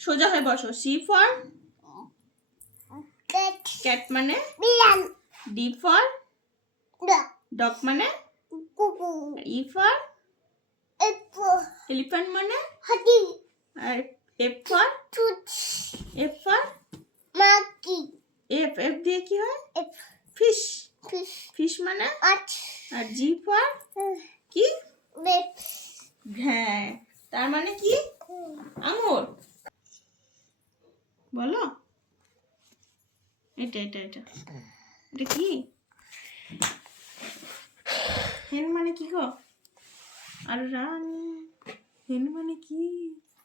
সোজা হয়ে বসো। সি ফর cat, ক্যাট মানে bilang, D for dog, dog মানে kuku, E for apple, elephant মানে hati, আর F for tooth, F for monkey, F F দিয়ে কি হয় F, ফিশ fish, ফিশ মানে art, আর জি ফর কি grapes, হ্যাঁ তার মানে কি আঙুর বলো এটা এটা এটা এটা কি হেন মানে কি গো আর রানী হেন মানে কি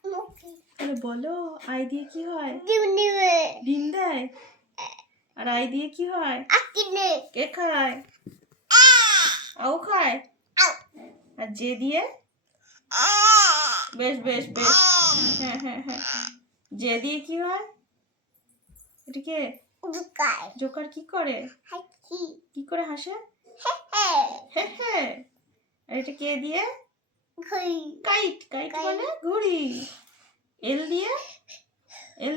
monkey, তাহলে বলো আই দিয়ে কি হয় diwe, ডিম দেয় আর আই দিয়ে কি হয় akine, কে খায় আও খায় আর জে দিয়ে বেশ বেশ বেশ হ্যাঁ হ্যাঁ হ্যাঁ জে দিয়ে কি হয় এটা কে bukai, জোকার কি করে hati, কি করে হাসে hehe, হে হে আর এটা কে দিয়ে gui, কাইট কাইট মানে ঘুড়ি এল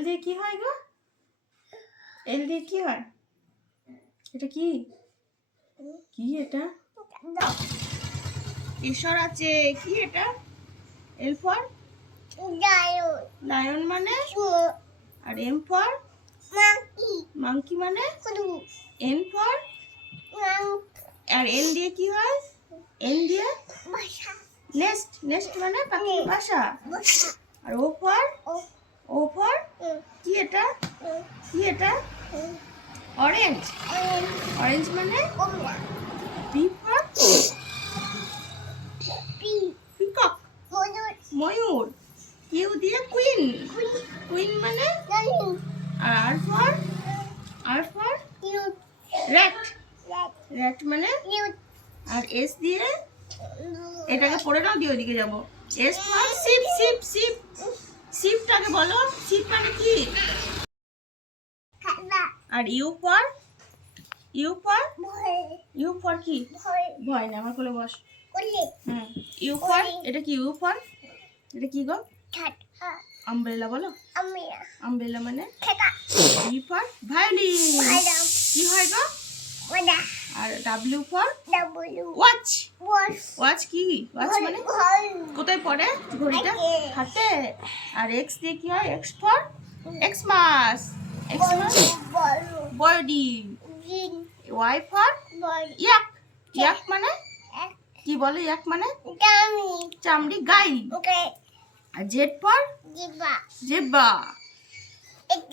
দিয়ে কি হয় গো এল দিয়ে কি হয় এটা কি কি এটা dog, ঈশ্বর আছে কি এটা এল ফর lion, লায়ন মানে small, আর এম ফর monkey, মাংকি মানে kudu, এন ফর monkey, আর এন দিয়ে কি হয় এন দিয়ে basha, নেস্ট নেস্ট মানে পাখির বাসা basha, আর O for oh, O for কি এটা কি এটা অরেঞ্জ অরেঞ্জ মানে omla, P for pea, peacock model, ময়ূর কিউ দিয়ে কুইন কুইন মানে lion, R for newt, rat rat, rat মানে newt, আর এস দিয়ে এটাকে পড়ে নাও দিয়ে ওইদিকে যাবো S for ship ship ship শিপটাকে বলো শিপ মানে কি kata, আর ইউ ফর কি boy, ভয় না আমার কোলে বস kulit, হুম ইউ ফর এটা কি ইউ ফর এটা কি গো cat, আমব্রেলা বলো amia, আমব্রেলা মানে kata, V for violin madam, কি হয় গো wada, আর W for w, watch was, watch কি ওয়াচ মানে কোথায় পড়ে ঘড়িটা হাতে আর এক্স দিয়ে কি হয় এক্স ফর এক্স মাস বডি jin, Y for boy, yak মানে কি বলে ইয়াক মানে dummy, চামড়ি গাই okay, আর Z for jiba, zebra it